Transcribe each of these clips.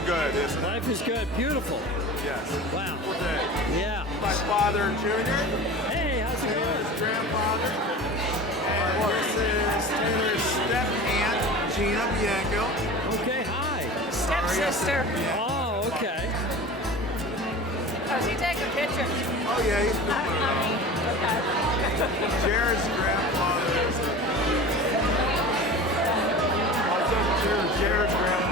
is good, isn't it? Life is good. Beautiful. Yes. Wow. Beautiful day. Yeah. My father, Junior. Hey, how's it going? His grandfather. And this is Taylor's step-aunt, Gina Bianco. Okay, hi. Stepsister. Oh, okay. Does he take a picture? Oh yeah, he's filming it all. Jared's grandfather is Jared's grandfather.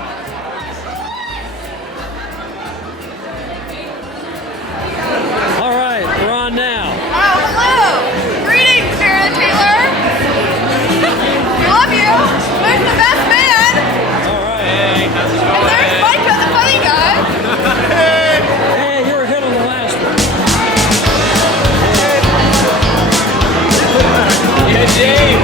All right, we're on now. Oh, hello! Greetings, Jarad Taylor! We love you! There's the best man! All right. Hey, how's it And there's Micah, the funny guy! Hey, you were hit on the last one. Yeah, Dave!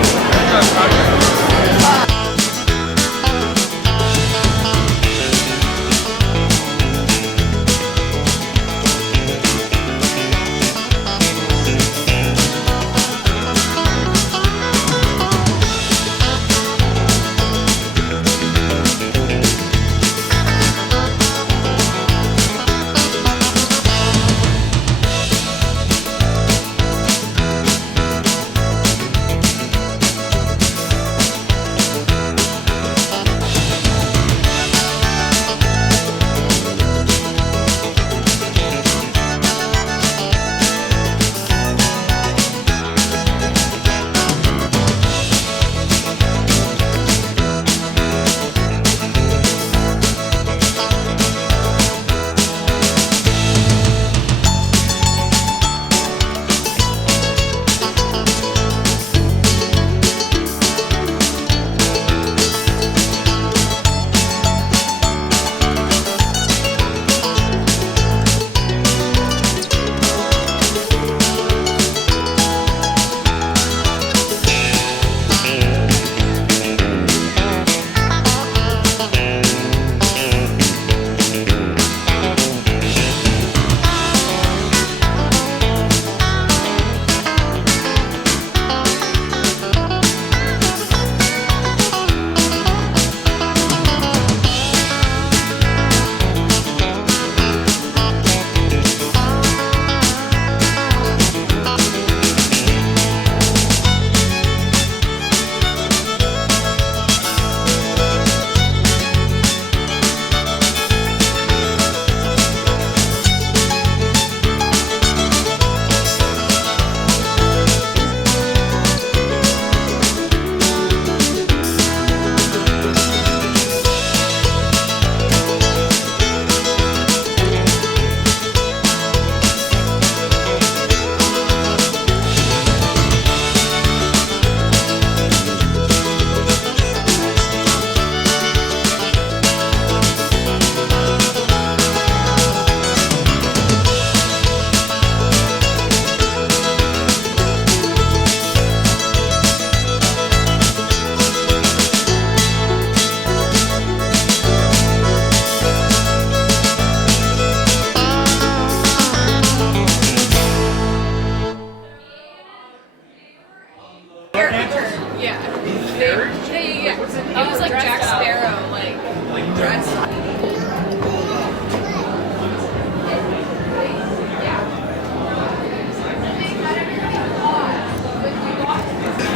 Yeah. I was like Jack Sparrow, like dressed.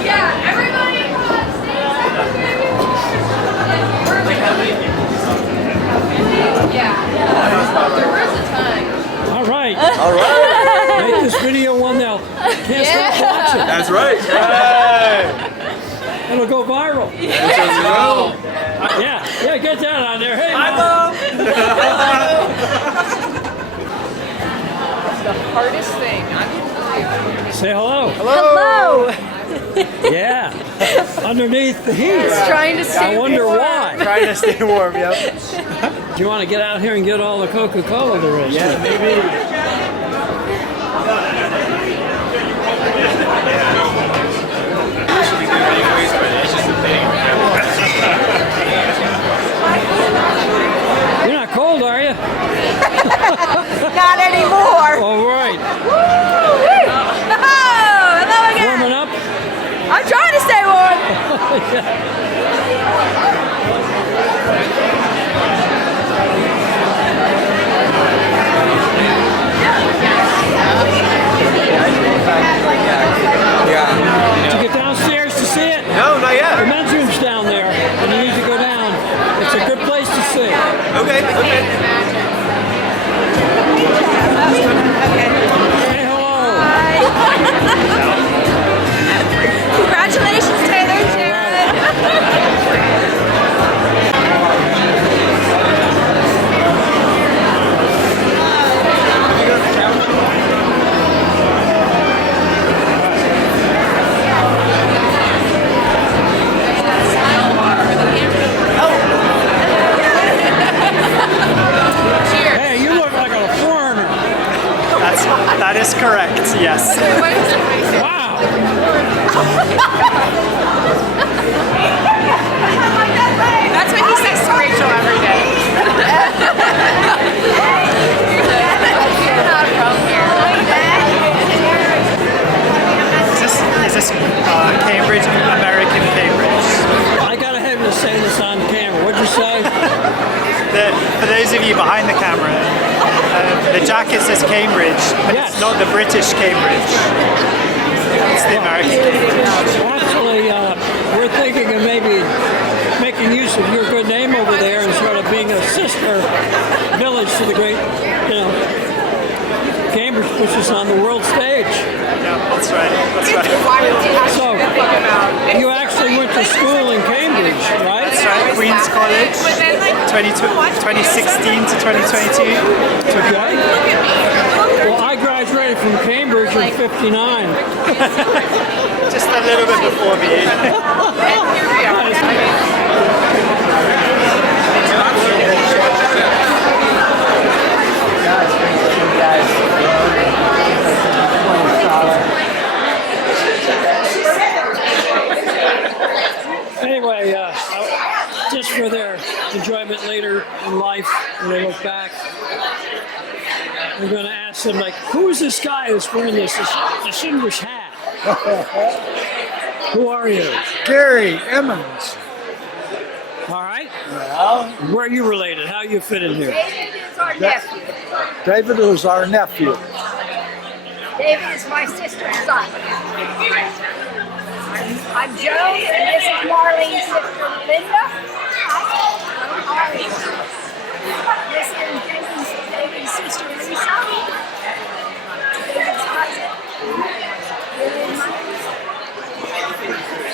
Yeah, everybody Yeah. There was a time. All right. All right! Make this video one now. Can't stop watching. That's right! Hey! It'll go viral. Yeah, get that on there. Hey, Hi, Mom. Mom! The hardest thing Say hello. Hello! Yeah. Underneath the heat. Trying to stay I wonder warm. why. Trying to stay warm, yep. Do you want to get out here and get all the Coca-Cola there is? Yeah, maybe. You're not cold, are you? Not anymore. All right. Hello again. Warming up? I'm trying to stay warm. Yeah. British Cambridge, American Cambridge. I gotta have you say this on camera. What'd you say? For those of you behind the camera, the jacket says Cambridge, but Yes. it's not the British Cambridge. It's the American Cambridge. Actually, we're thinking of maybe making use of your good name over there and sort of being a sister village to the great, Cambridge puts us on the world stage. Yeah, that's right. That's right. So, you actually went to school in Cambridge, right? That's right. Queen's College, 2016 to 2022. Okay. Well, I graduated from Cambridge in '59. Just a little bit before me. Anyway, just for their enjoyment later in life, when they look back, we're going to ask them, like, who is this guy who's wearing this distinguished hat? Who are you? Gary Emmons. All right. Well, Where are you related? How you fit in here? David is our nephew. David was our nephew. David is my sister's son. I'm Joe, and this is Marlene's sister, Linda. This is David's sister, Lisa. David's cousin.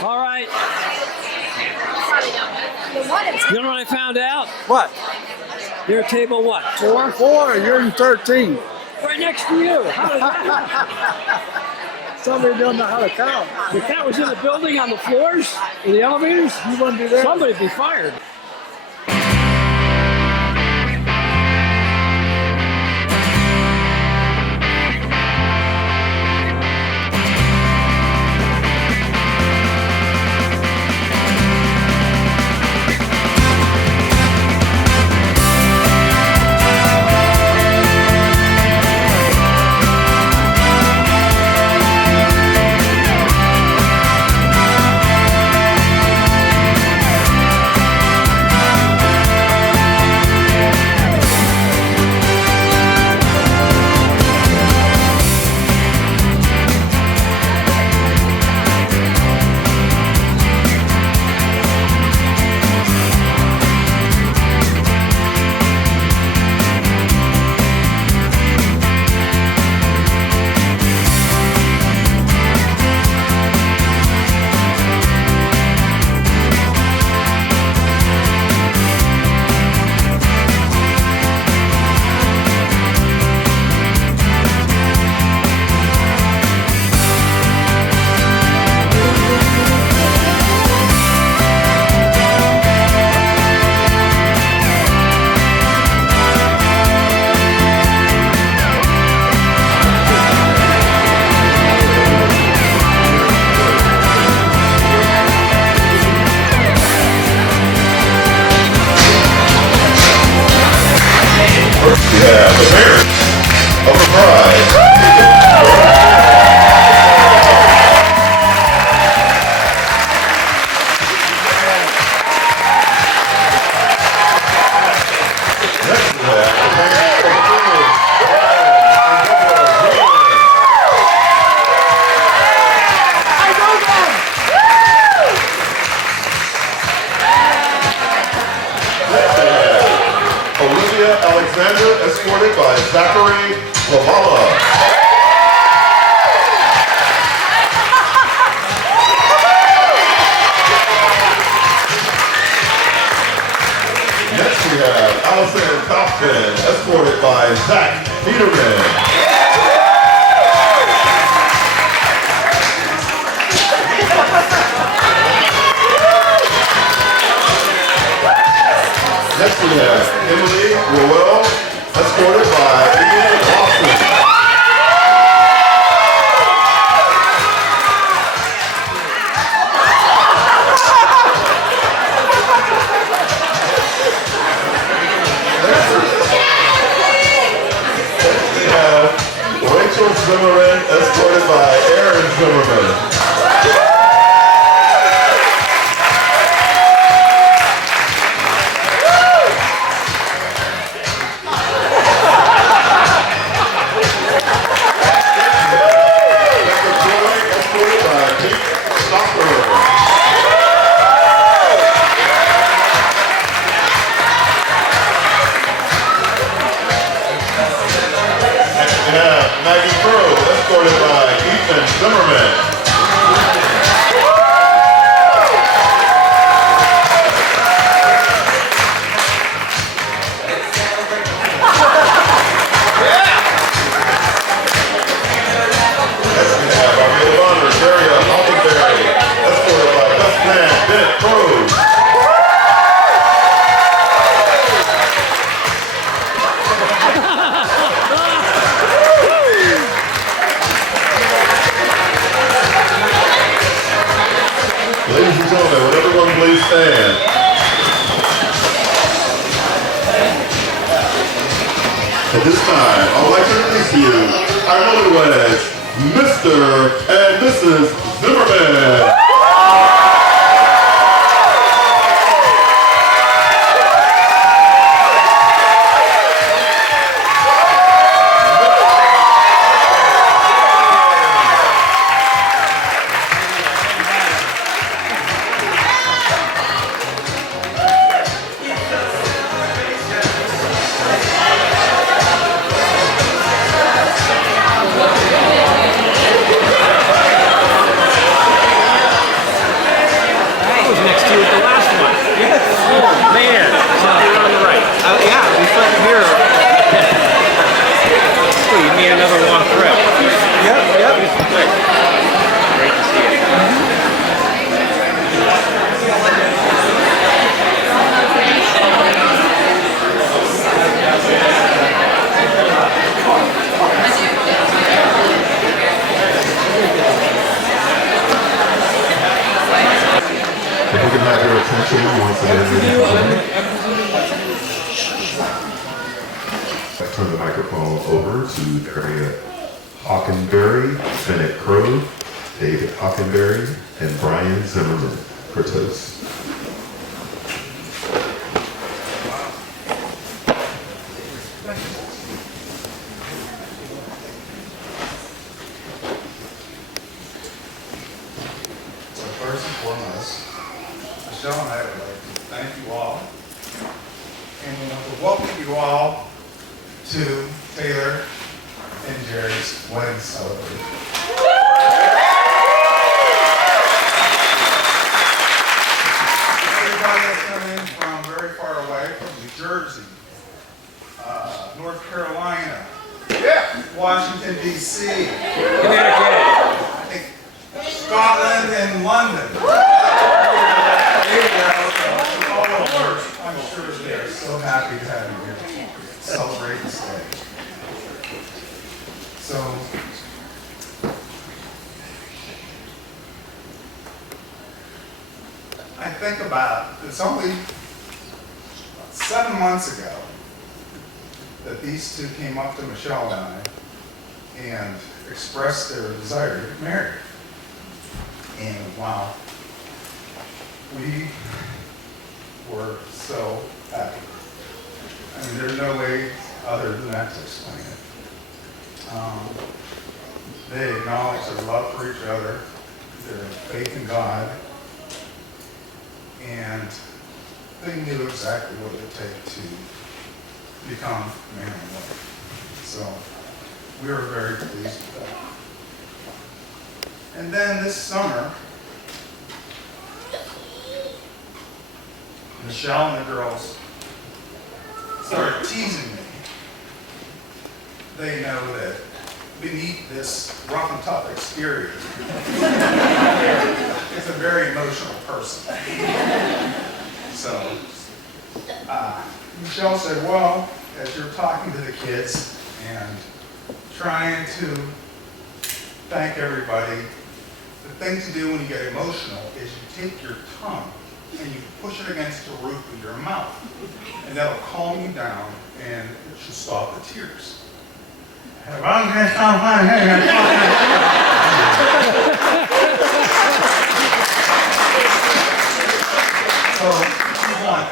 All right. The one that's You know what I found out? What? You're table what? 4? 4, you're in 13. Right next to you. How did that happen? Somebody don't know how to count. The cat was in the building on the floors, in the elevators. You wouldn't be there. Somebody'd be fired. have the parents of the bride. Next we have the parents of the groom. Olivia Alexander, escorted by Zachary Lavala. Next we have Allison Thompson, escorted by Zach Peterman. Next we have Emily Rowell, escorted by Ian Austin. Next we have Rachel Zimmerman, escorted by Aaron Zimmerman. Please stand. At this time, I would like to introduce to you our newlyweds, Mr. and Mrs. Zimmerman. I turn the microphone over to Harriet Hockenberry, Bennett Crowe, David Hockenberry, and Brian Zimmerman for toast. So first and foremost, Michelle and I would like to thank you all, and we want to welcome you all to Taylor and Jared's wedding celebration. Everybody that's come in from very far away, from New Jersey, North Carolina, Washington, D.C., Connecticut, I think Scotland and London. There you go. All over. I'm sure they're so happy to have you here. Celebrate this day. So, I think about, it's only 7 months ago that these two came up to Michelle and I and expressed their desire to get married. And wow, we were so happy. I mean, there's no way other than that to explain it. They acknowledged their love for each other, their faith in God, and they knew exactly what it would take to become man and wife. So we were very pleased with that. And then this summer, Michelle and the girls started teasing me. They know that beneath this rough and tough exterior is a very emotional person. So Michelle said, well, as you're talking to the kids and trying to thank everybody, the thing to do when you get emotional is you take your tongue and you push it against the roof of your mouth, and that'll calm you down and it should stop the tears. So, 1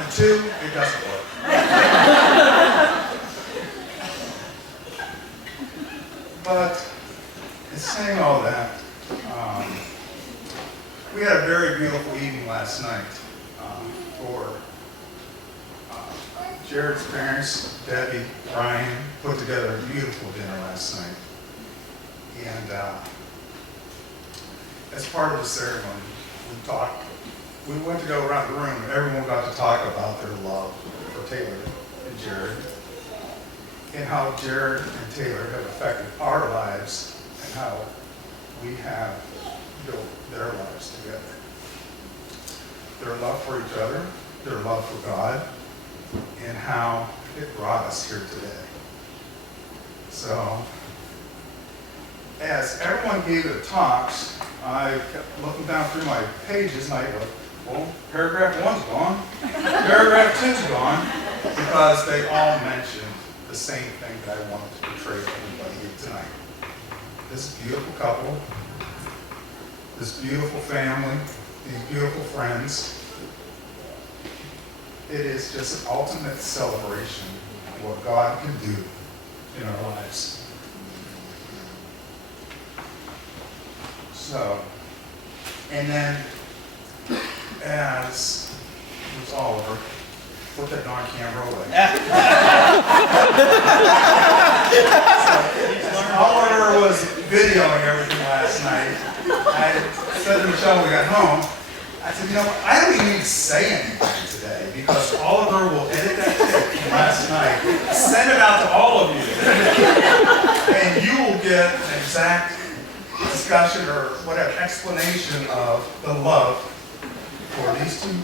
and 2, it doesn't work. But in saying all that, we had a very beautiful evening last night for Jared's parents, Debbie, Brian, put together a beautiful dinner last night. And as part of the ceremony, we went to go around the room and everyone got to talk about their love for Taylor and Jared and how Jared and Taylor have affected our lives and how we have built their lives together. Their love for each other, their love for God, and how it brought us here today. So, as everyone gave their talks, I kept looking down through my pages and I Well, paragraph 1's gone. Paragraph 2's gone because they all mentioned the same thing that I wanted to portray to everybody here tonight. This beautiful couple, this beautiful family, these beautiful friends. It is just an ultimate celebration of what God can do in our lives. So, and then as it was Oliver, put that darn camera away. Oliver was videoing everything last night. I said to Michelle when we got home, I said, you know what, I don't even need to say anything today because Oliver will edit that tape from last night, send it out to all of you, and you will get an exact discussion or whatever explanation of the love for these two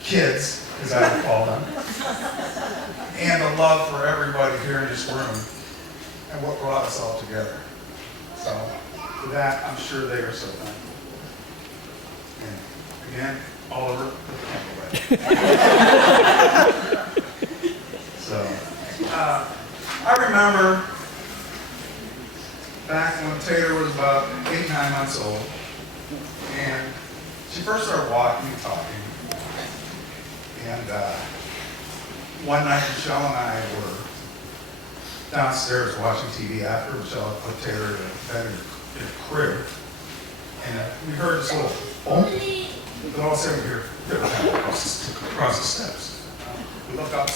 kids, as I would call them, and the love for everybody here in this room and what brought us all together. So for that, I'm sure they are so thankful. And again, Oliver, put the camera away. So I remember back when Taylor was about 8, 9 months old, and she first started walking and talking. And one night, Michelle and I were downstairs watching TV after Michelle put Taylor to bed in a crib. And we heard this little boom. Then all of a sudden we hear Taylor across the steps. We look up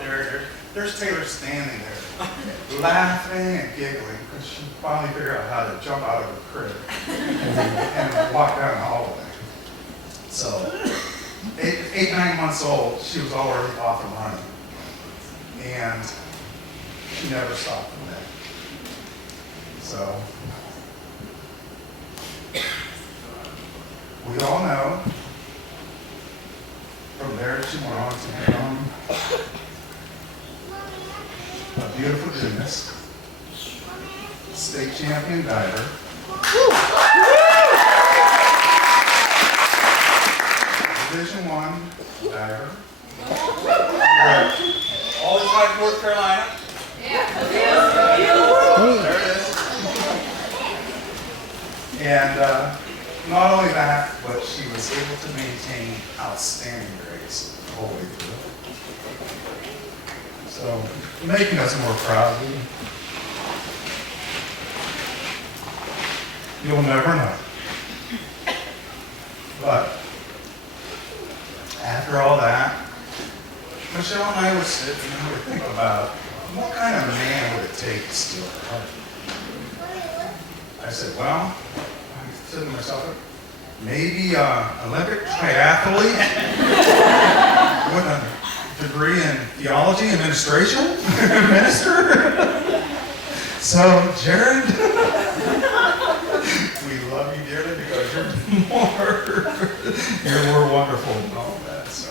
there, there's Taylor standing there, laughing and giggling because she finally figured out how to jump out of her crib and walk down the hallway. So, 8, 9 months old, she was already off and running. And she never stopped from there. So, we all know from there she went on to become a beautiful gymnast, state champion diver, Division I diver. All the way to North Carolina. There it is. And not only that, but she was able to maintain outstanding grades the whole way through. So, making us more proud. You'll never know. But after all that, Michelle and I were sitting and we were thinking about what kind of man would it take to steal her heart? I said, well, I said to myself, maybe Olympic triathlete with a degree in theology and administration, minister. So, Jarad, we love you dearly because you're more wonderful than all that. So,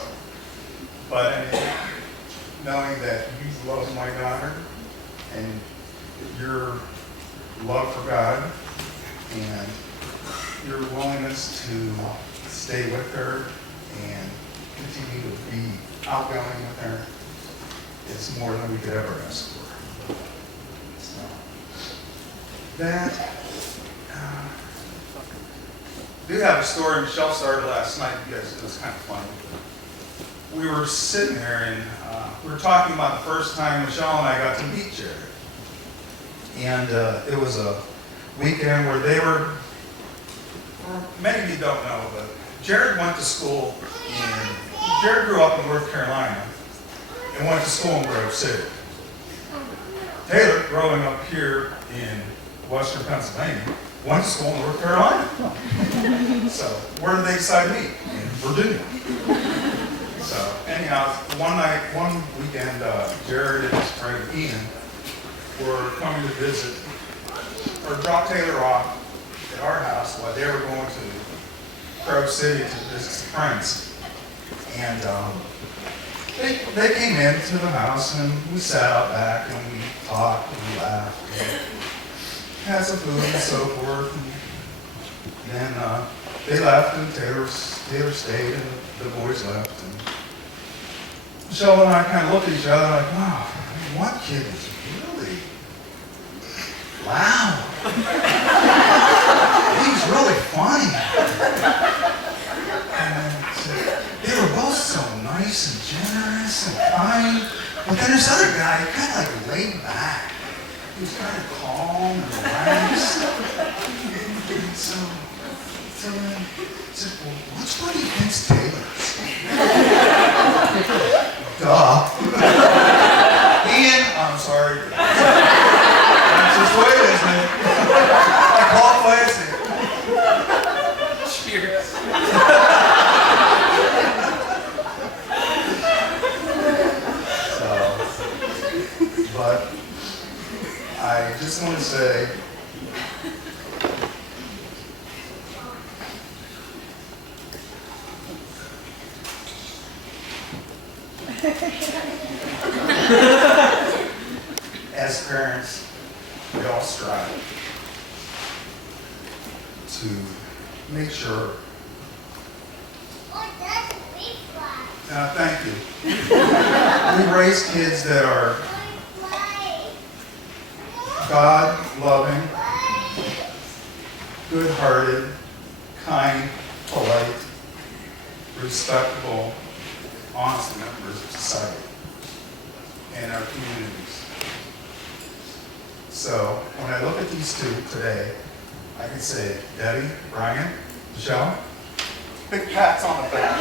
but anyway, knowing that you love my daughter and your love for God and your willingness to stay with her and continue to be outgoing with her is more than we could ever ask for. So, that, I do have a story Michelle started last night because it was kind of funny. We were sitting there and we were talking about the first time Michelle and I got to meet Jarad. And it was a weekend where they were, many of you don't know, but Jarad went to school Jarad grew up in North Carolina and went to school in Grove City. Taylor, growing up here in Western Pennsylvania, went to school in North Carolina. So where did they decide to meet? In Virginia. So anyhow, one weekend, Jarad and his friend Ian were coming to visit, or drop Taylor off at our house while they were going to Grove City to visit some friends. And they came into the house and we sat out back and we talked and we laughed and had some food and so forth. And then they left, and Taylor stayed, and the boys left. And Michelle and I kind of looked at each other like, wow, one kid is really loud. He's really funny. And they were both so nice and generous and kind. But then this other guy, kind of like laid back. He was kind of calm and relaxed. And so then I said, well, which one do you think's Taylor's? Duh. Ian, I'm sorry. That's just the way it is, man. I call classic. Cheers. But I just want to say, as parents, we all strive to make sure. Thank you. We raise kids that are God-loving, good-hearted, kind, polite, respectable, honest members of society and our communities. So when I look at these two today, I can say, Debbie, Brian, Michelle, big pats on the back.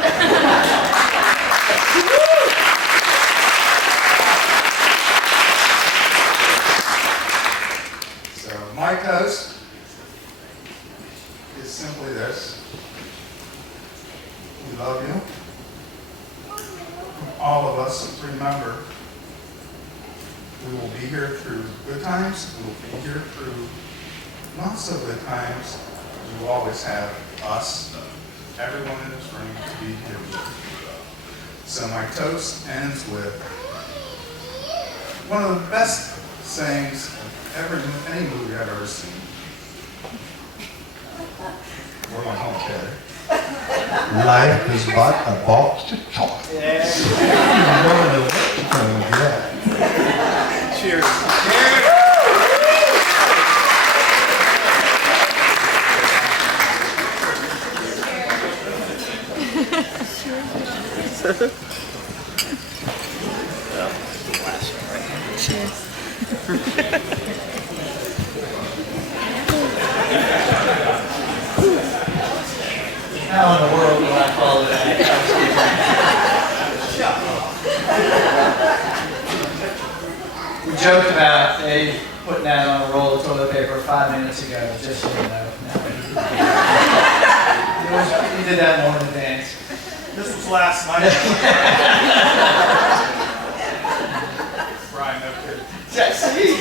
So my toast is simply this. We love you. All of us, remember, we will be here through good times, we will be here through not so good times. You will always have us, everyone in this room, to be here with you. So my toast ends with one of the best sayings of any movie I've ever seen. We're going home, Terry. Life is but a box of chocolates. Yeah. You never know what you're going to get. Cheers. Cheers. Cheers. How in the world will I follow that? We joked about Dave putting that on a roll of toilet paper 5 minutes ago, just so you know. He did that more in advance. This was last night. Brian, no kidding. Yeah, see?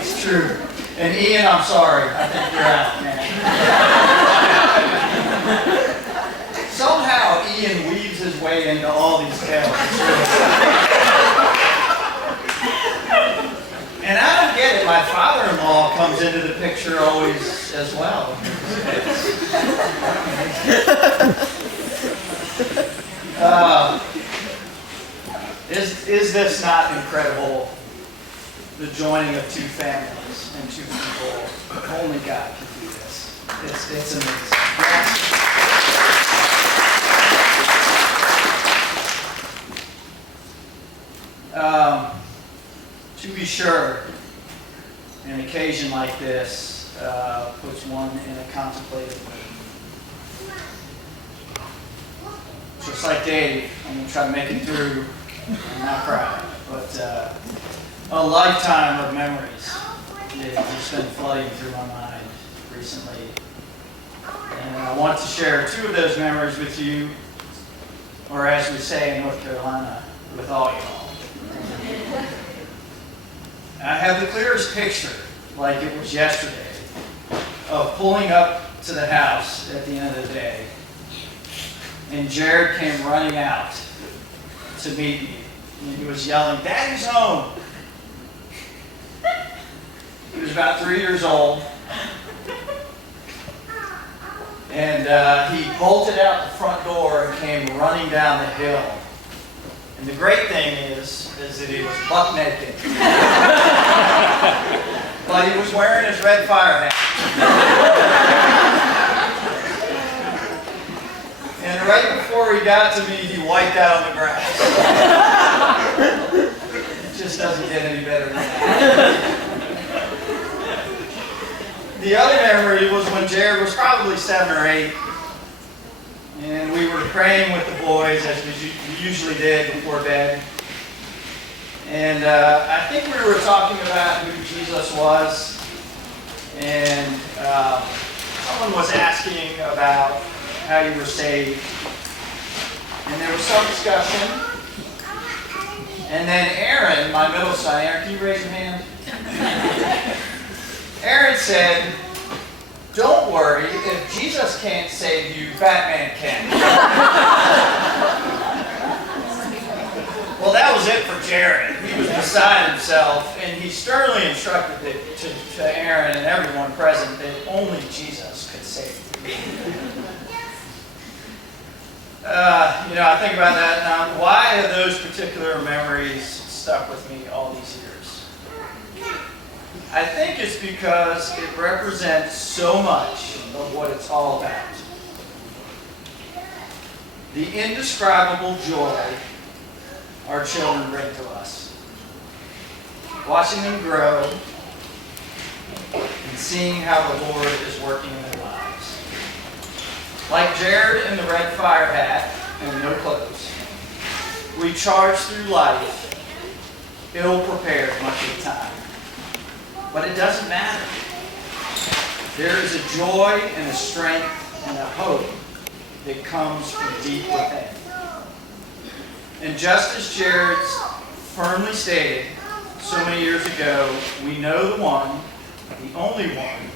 It's true. And Ian, I'm sorry. I think you're out, man. Somehow Ian weaves his way into all these tales. And I don't get it. My father-in-law comes into the picture always as well. Is this not incredible? The joining of two families and two people. Only God can do this. It's amazing. To be sure, an occasion like this puts one in a contemplative mood. Just like Dave, I'm going to try to make it through and not cry. But a lifetime of memories that have just been flooding through my mind recently. And I want to share two of those memories with you, or as we say in North Carolina, with all y'all. I have the clearest picture, like it was yesterday, of pulling up to the house at the end of the day. And Jarad came running out to meet me. And he was yelling, "Daddy's home!" He was about 3 years old. And he bolted out the front door and came running down the hill. And the great thing is that he was buck naked. But he was wearing his red fire hat. And right before he got to me, he wiped out on the grass. It just doesn't get any better than that. The other memory was when Jarad was probably 7 or 8. And we were praying with the boys, as we usually did before bed. And I think we were talking about who Jesus was. And someone was asking about how you were saved. And there was some discussion. And then Aaron, my middle son, Aaron, can you raise your hand? Aaron said, "Don't worry, if Jesus can't save you, Batman can." Well, that was it for Jarad. He was beside himself, and he sternly instructed to Aaron and everyone present that only Jesus could save you. I think about that now. Why have those particular memories stuck with me all these years? I think it's because it represents so much of what it's all about. The indescribable joy our children bring to us. Watching them grow and seeing how the Lord is working in their lives. Like Jarad in the red fire hat and no clothes, we charge through life ill-prepared much of the time. But it doesn't matter. There is a joy and a strength and a hope that comes from deep within. And just as Jarad firmly stated so many years ago, we know the one, the only one,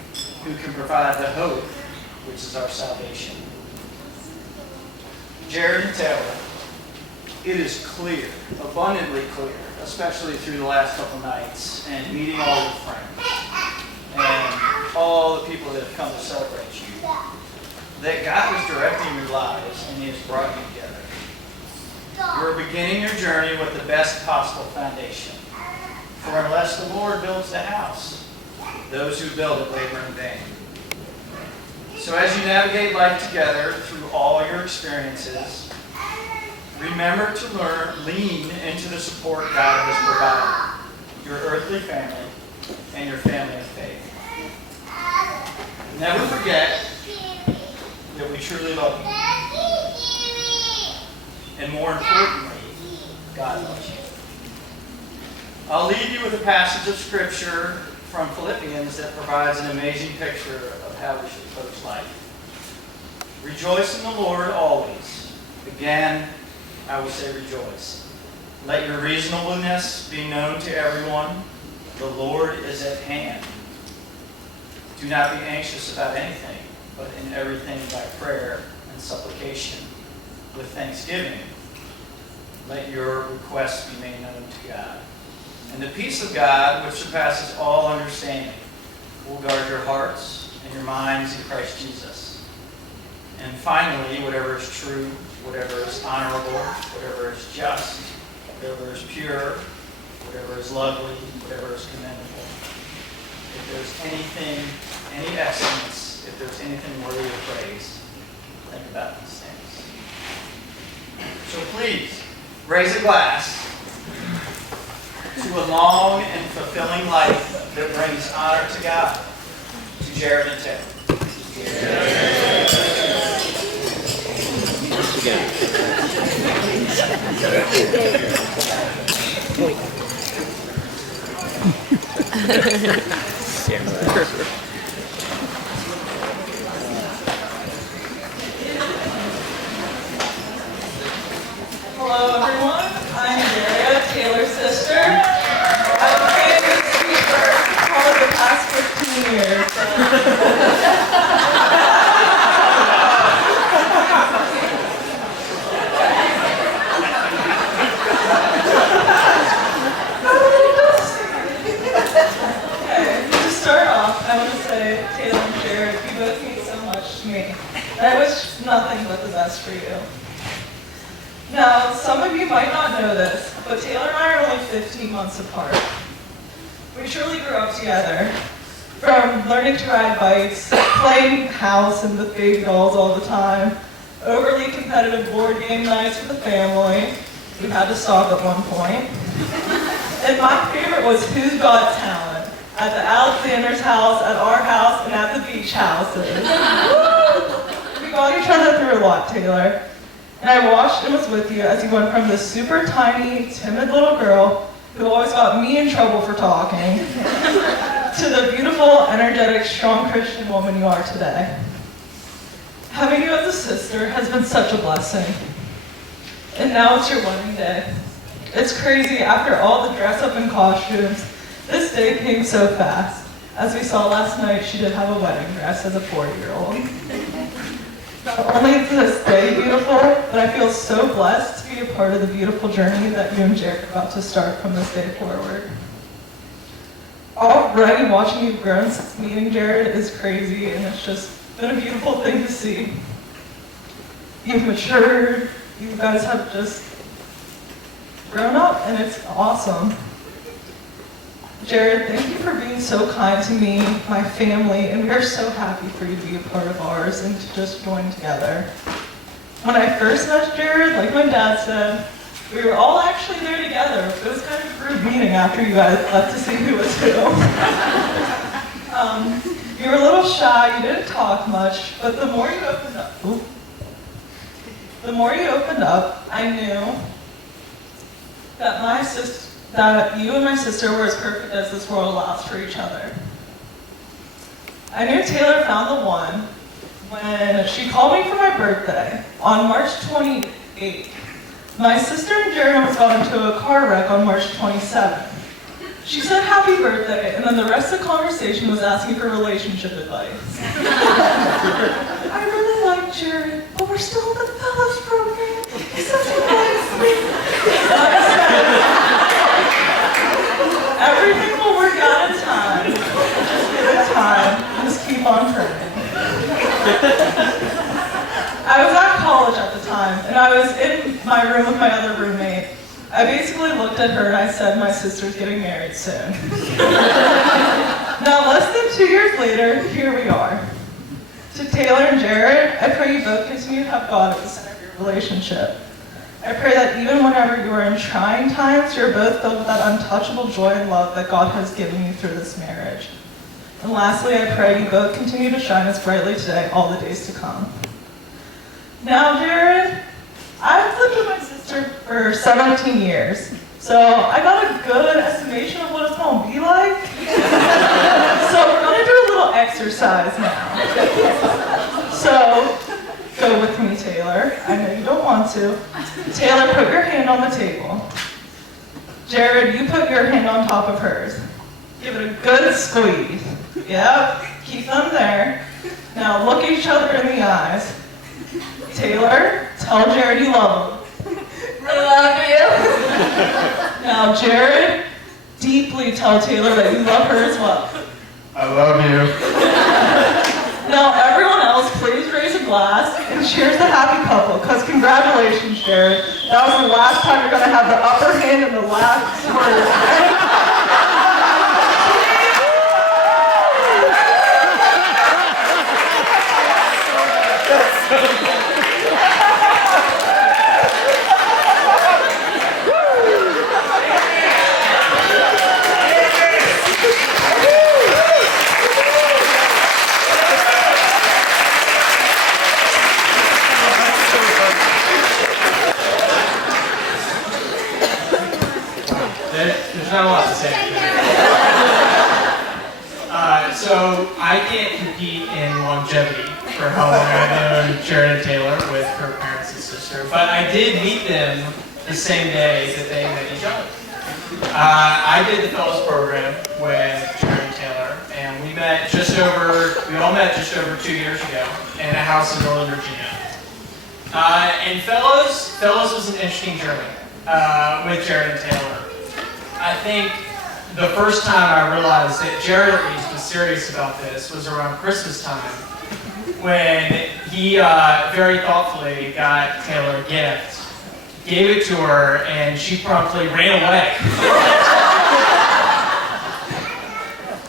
who can provide the hope, which is our salvation. Jarad and Taylor, it is clear, abundantly clear, especially through the last couple nights and meeting all your friends and all the people that have come to celebrate you, that God is directing your lives and He has brought you together. You are beginning your journey with the best possible foundation. For unless the Lord builds the house, those who build it labor in vain. So as you navigate life together through all your experiences, remember to lean into the support God has provided, your earthly family and your family of faith. Never forget that we truly love you. And more importantly, God loves you. I'll leave you with a passage of Scripture from Philippians that provides an amazing picture of how we should approach life. Rejoice in the Lord always. Again, I will say rejoice. Let your reasonableness be known to everyone. The Lord is at hand. Do not be anxious about anything, but in everything by prayer and supplication with thanksgiving, let your requests be made known to God. And the peace of God, which surpasses all understanding, will guard your hearts and your minds in Christ Jesus. And finally, whatever is true, whatever is honorable, whatever is just, whatever is pure, whatever is lovely, whatever is commendable, if there's anything, any excellence, if there's anything worthy of praise, think about these things. So please, raise a glass to a long and fulfilling life that brings honor to God, to Jarad and Taylor. Hello everyone, I'm Jarad, Taylor's sister. I've been in this street for probably the past 15 years. Okay, to start off, I want to say, Taylor and Jarad, you both mean so much much to me. And I wish nothing but the best for you. Now, some of you might not know this, but Taylor and I are only 15 months apart. We truly grew up together. From learning to ride bikes, playing house and with baby dolls all the time, overly competitive board game nights with the family. We had to stop at one point. And my favorite was Who's Got Talent? At the Alexander's house, at our house, and at the beach houses. We got each other through a lot, Taylor. And I watched and was with you as you went from this super tiny, timid little girl who always got me in trouble for talking, to the beautiful, energetic, strong Christian woman you are today. Having you as a sister has been such a blessing. And now it's your wedding day. It's crazy, after all the dress up and costumes, this day came so fast. As we saw last night, she did have a wedding dress as a 4-year-old. Not only is this day beautiful, but I feel so blessed to be a part of the beautiful journey that you and Jarad are about to start from this day forward. Already watching you grow since meeting Jarad is crazy, and it's just been a beautiful thing to see. You've matured, you guys have just grown up, and it's awesome. Jarad, thank you for being so kind to me, my family, and we are so happy for you to be a part of ours and to just join together. When I first met Jarad, like my dad said, we were all actually there together. It was kind of a group meeting after you guys left to see who was who. You were a little shy, you didn't talk much, but the more you opened up, I knew that you and my sister were as perfect as this world allows for each other. I knew Taylor found the one when she called me for my birthday on March 28th. My sister and Jarad almost got into a car wreck on March 27th. She said happy birthday, and then the rest of the conversation was asking for relationship advice. I really like Jarad, but we're still in the fellows program. He's such a nice man. Everything will work out in time. Just give it time. Just keep on praying. I was at college at the time, and I was in my room with my other roommate. I basically looked at her and I said, my sister's getting married soon. Now, less than 2 years later, here we are. To Taylor and Jarad, I pray you both continue to have God at the center of your relationship. I pray that even whenever you are in trying times, you're both filled with that untouchable joy and love that God has given you through this marriage. And lastly, I pray you both continue to shine as brightly today all the days to come. Now, Jarad, I've lived with my sister for 17 years, so I got a good estimation of what it's going to be like. So we're going to do a little exercise now. So, go with me, Taylor. I know you don't want to. Taylor, put your hand on the table. Jarad, you put your hand on top of hers. Give it a good squeeze. Yep, keep them there. Now look each other in the eyes. Taylor, tell Jarad you love him. I love you. Now Jarad, deeply tell Taylor that you love her as well. I love you. Now everyone else, please raise a glass and cheers the happy couple, because congratulations, Jarad. That was the last time you're going to have the upper hand in the last word. There's not a lot to say. So I can't compete in longevity for how long I've known Jarad and Taylor with her parents and sister, but I did meet them the same day that they met each other. I did the fellows program with Jarad and Taylor, and we all met just over 2 years ago in a house in Northern Virginia. And fellows was an interesting journey with Jarad and Taylor. I think the first time I realized that Jarad at least was serious about this was around Christmas time, when he very thoughtfully got Taylor a gift, gave it to her, and she promptly ran away.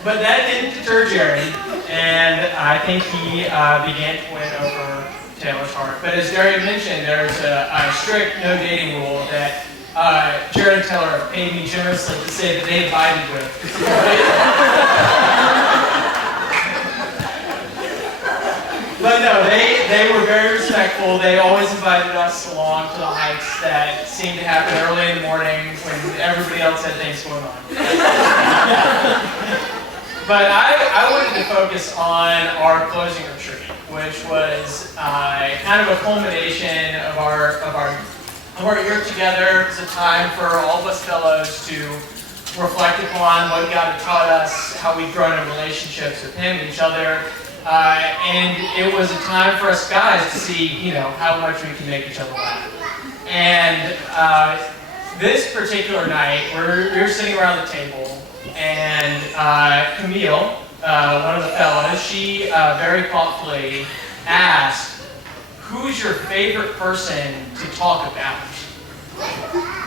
But that didn't deter Jared, and I think he began to win over Taylor's heart. But as Jared mentioned, there's a strict no dating rule that Jared and Taylor have paid me generously to say that they abided with. But no, they were very respectful. They always invited us along to the hikes that seemed to happen early in the morning when everybody else had things going on. But I wanted to focus on our closing retreat, which was kind of a culmination of our year together. It was a time for all of us fellows to reflect upon what God had taught us, how we've grown in relationships with Him and each other. And it was a time for us guys to see, how much we can make each other laugh. And this particular night, we were sitting around the table, and Camille, one of the fellows, she very thoughtfully asked, "Who's your favorite person to talk about?"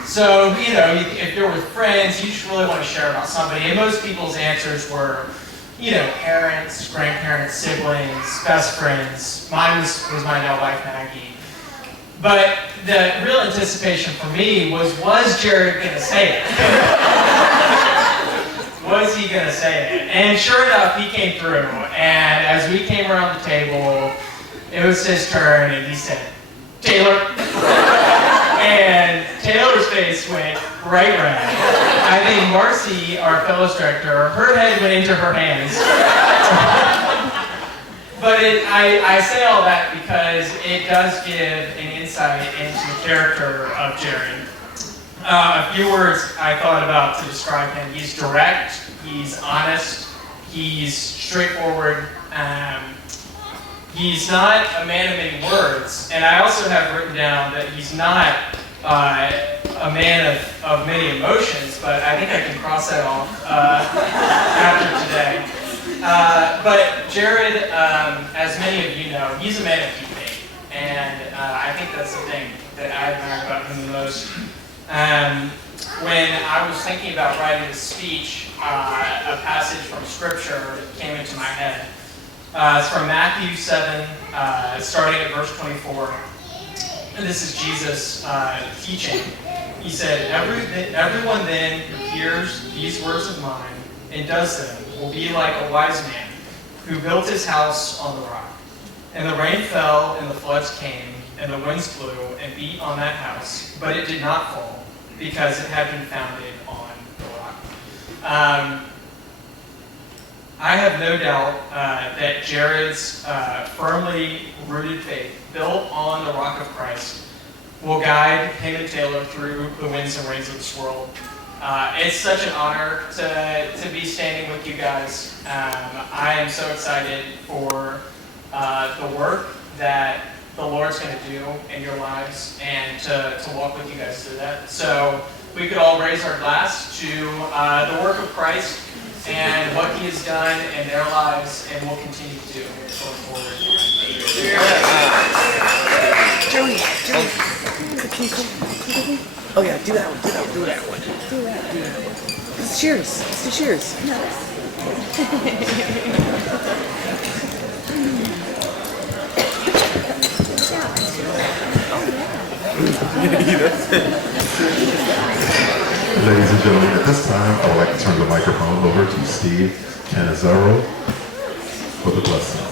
So, if you're with friends, you just really want to share about somebody. And most people's answers were, parents, grandparents, siblings, best friends. Mine was my now wife, Maggie. But the real anticipation for me was Jared going to say it? Was he going to say it? And sure enough, he came through. And as we came around the table, it was his turn, and he said, "Taylor." And Taylor's face went bright red. I think Marcy, our fellows director, her head went into her hands. But I say all that because it does give an insight into the character of Jared. A few words I thought about to describe him. He's direct, he's honest, he's straightforward. He's not a man of many words, and I also have written down that he's not a man of many emotions, but I think I can cross that off after today. But Jared, as many of you know, he's a man of keeping, and I think that's the thing that I admire about him the most. When I was thinking about writing this speech, a passage from Scripture came into my head. It's from Matthew 7, starting at verse 24. And this is Jesus teaching. He said, "Everyone then who hears these words of mine and does them will be like a wise man who built his house on the rock. And the rain fell, and the floods came, and the winds blew and beat on that house, but it did not fall, because it had been founded on the rock." I have no doubt that Jared's firmly rooted faith, built on the rock of Christ, will guide him and Taylor through the winds and rains of this world. It's such an honor to be standing with you guys. I am so excited for the work that the Lord's going to do in your lives and to walk with you guys through that. So we could all raise our glass to the work of Christ and what He has done in their lives and will continue to do going forward. Joey, oh yeah, do that one. It's cheers. Let's do cheers. Ladies and gentlemen, at this time, I would like to turn the microphone over to Steve Canizaro for the blessing.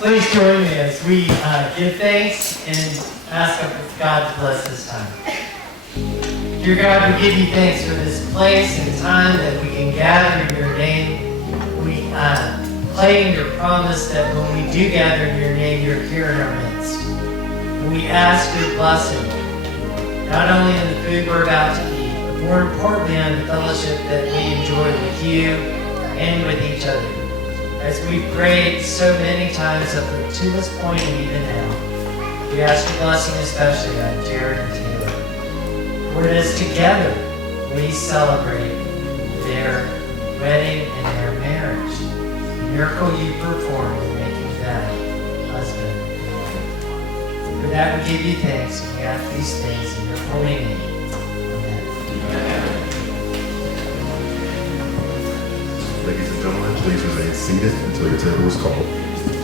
Please join me as we give thanks and ask God to bless this time. Dear God, we give you thanks for this place and time that we can gather in your name. We claim your promise that when we do gather in your name, you're here in our midst. We ask your blessing, not only on the food we're about to eat, but more importantly on the fellowship that we enjoy with you and with each other. As we've prayed so many times up to this point and even now, we ask your blessing especially on Jared and Taylor. For it is together we celebrate miracle you performed in making them husband and wife. For that we give you thanks, and we ask these things in your holy name. Amen. Ladies and gentlemen, please remain seated until your table is called.